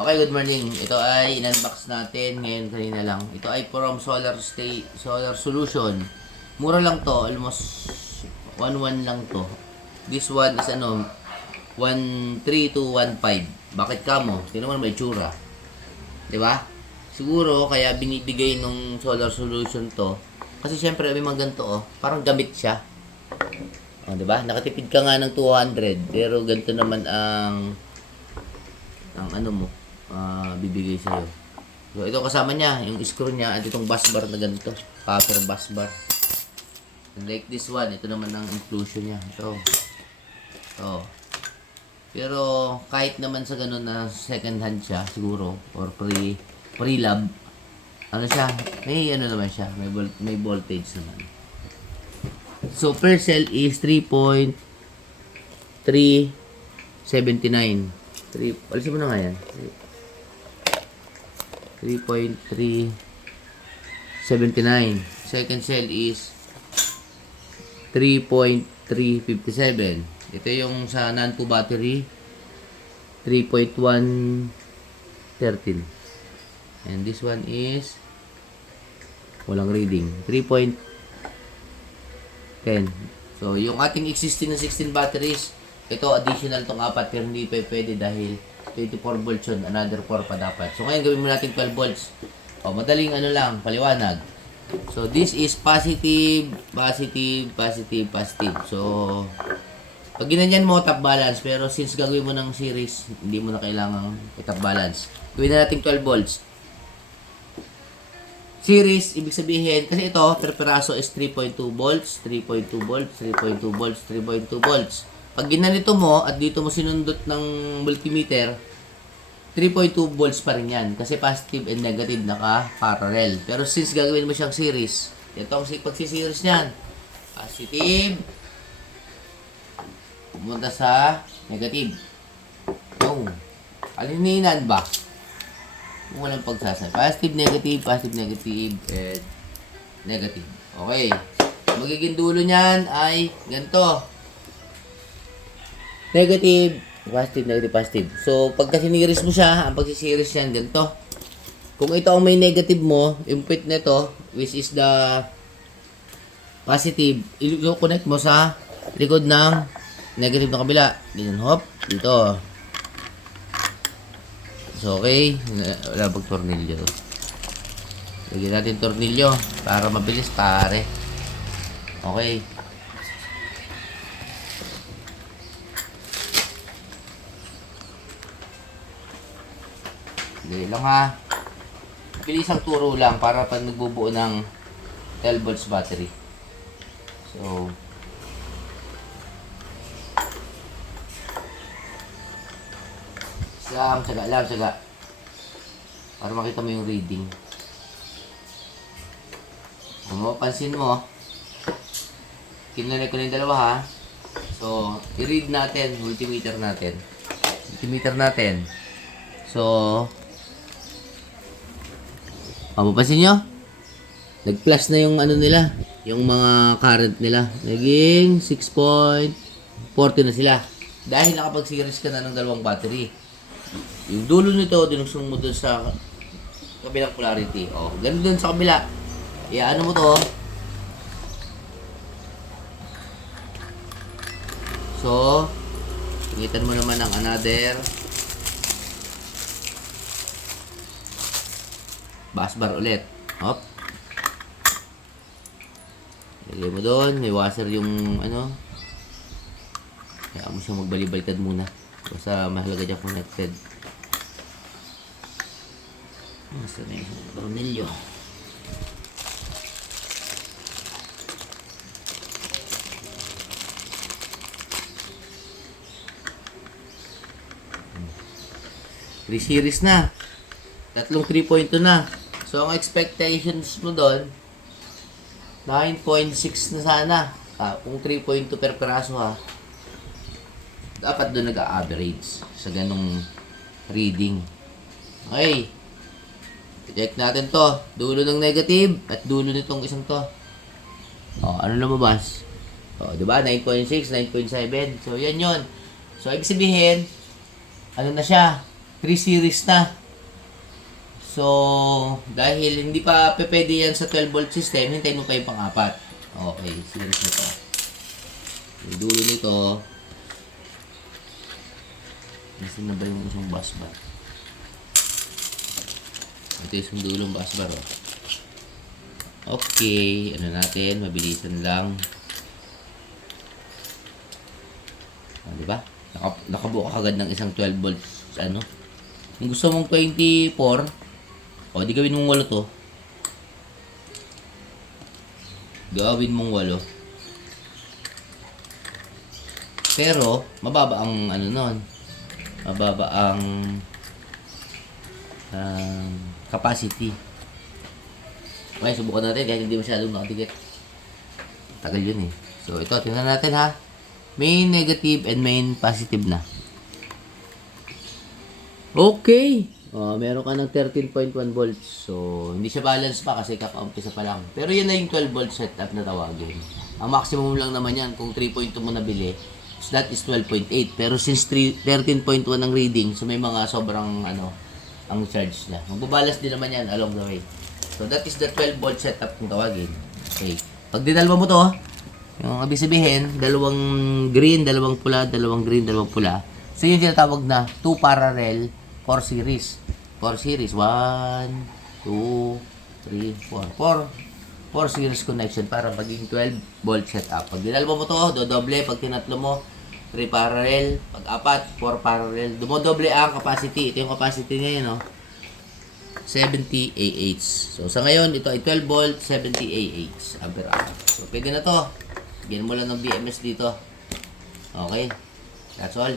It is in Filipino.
Okay, good morning. Ito ay in-unbox natin ngayon kanina lang. Ito ay from Solar Solution. Mura lang to, almost 1.1 lang to. This one is 1.3 to 1.5. Bakit ka mo? Tingnan mo may tsura. 'Di ba? Siguro kaya binibigay nung Solar Solution to kasi syempre may mga ganito parang gamit siya. 'Di ba? Nakatipid ka nga ng 200 pero ganito naman ang ano mo bibigay sa'yo. So, ito kasama niya, yung screw niya at itong bus bar na ganito. Copper bus bar. And like this one, ito naman ang inclusion niya. Ito. Pero, kahit naman sa ganun na second hand siya, siguro, or pre-lab, ano siya, may ano naman siya, may voltage naman. So, per cell is 3.379. Alisin mo na nga yan. 3.379. Second cell is 3.357. Ito yung sa non-2 battery 3.113. And this one is walang reading 3.10. So yung ating existing na 16 batteries, ito additional tong apat pero hindi pa pwede dahil 24 volts yun, another 4 pa dapat. So ngayon gawin mo natin 12 volts. Madaling ano lang, paliwanag. So this is positive. So pag ginanyan mo top balance, pero since gagawin mo ng series, hindi mo na kailangan top balance. Gawin na natin 12 volts. Series, ibig sabihin, kasi ito, per peraso is 3.2 volts, 3.2 volts, 3.2 volts, 3.2 volts. Pag ginanito mo at dito mo sinundot ng multimeter, 3.2 volts pa rin yan. Kasi positive and negative naka-parallel. Pero since gagawin mo siyang series, ito ang pagsiseries niyan. Positive, pumunta sa negative. No. Alininan ba? Kung walang pagsasay. Positive, negative, and negative. Okay. Magiging dulo niyan ay ganito. Negative, positive. So, pagka siniris mo siya, ang pagsisiris niyan ganito. Kung ito ang may negative mo, yung pit nito, which is the positive, i-connect mo sa likod ng negative na kabila. Ganyan, hop, dito. So, okay. Wala bang tornilyo to. Lagyan natin tornilyo para mabilis, pare. Okay. Dali lang ha. Bilis ang turo lang para pag nagbubuo ng 12 volts battery. So, tsaga. Para makita mo yung reading. Kung mapapansin mo, kinanay ko na yung dalawa ha. So, i-read natin, multimeter natin. So, mapapansin nyo? Nag-plus na yung ano nila, yung mga current nila. Naging 6.40 na sila. Dahil nakapag-series ka na ng dalawang battery. Yung dulo nito, dinugsong mo dun sa kabilang polarity. Ganun dun sa kabila. Ano mo to. So, tingitan mo naman ng another bus bar ulit. Hop. Lagay mo doon. May washer yung ano. Kaya mo siya magbalibaltad muna. Basta mahalaga dyan connected. Basta na yung tornilyo. Series na. Tatlong 3.2 na. So, ang expectations mo doon, 9.6 na sana. Kung 3.2 per peraso ha. Dapat doon nag-average sa ganong reading. Okay. Check natin to. Dulo ng negative at dulo nitong isang to. Ano lumabas? Diba? 9.6, 9.7. So, yan yun. So, ibig sabihin, ano na siya? 3 series na. So, dahil hindi pa pwede yan sa 12 volt system, hintayin mo pa yung pang-apat. Okay, series na to. Yung dulo nito, nasin na ba yung isang bus bar? Ito yung dulong bus bar, oh. Okay, ano natin, mabilisan lang. Diba? Nakabuo ka agad ng isang 12 volts, ano? Kung gusto mong 24, o di gawin mong 8 to. Gawin mong 8. Pero, mababa ang ano nun. Mababa ang capacity. Okay, subukan natin kahit hindi masyadong nakadikit. Tagal yun eh. So, ito, tingnan natin ha. Main negative and main positive na. Okay. Meron ka ng 13.1 volts. So, hindi siya balance pa kasi kaka-umpisa pa lang. Pero yan na yung 12 volt setup na tawagin. Ang maximum lang naman yan kung 3.2 mo nabili. So, that is 12.8. Pero since 13.1 ang reading, so may mga sobrang ang charge niya. Magbabalance din naman yan along the way. So, that is the 12 volt setup kung tawagin. Okay. Pag dinalwa mo to, yung ibig sabihin, dalawang green, dalawang pula, dalawang green, dalawang pula. So, yun yung tinatawag na 2 parallel 4 series. 4 series. 1, 2, 3, 4. 4 series connection para maging 12 volt setup. Pag dinalwa mo to, dodoble. Pag tinatlo mo, 3 parallel. Pag apat, 4 parallel. Dumodoble ang capacity. Ito yung capacity ngayon, no? 70 AH. So, sa ngayon, ito ay 12 volt, 70 AH. Ampere hour. So, pwede na to. Bigyan mo lang ng BMS dito. Okay. That's all.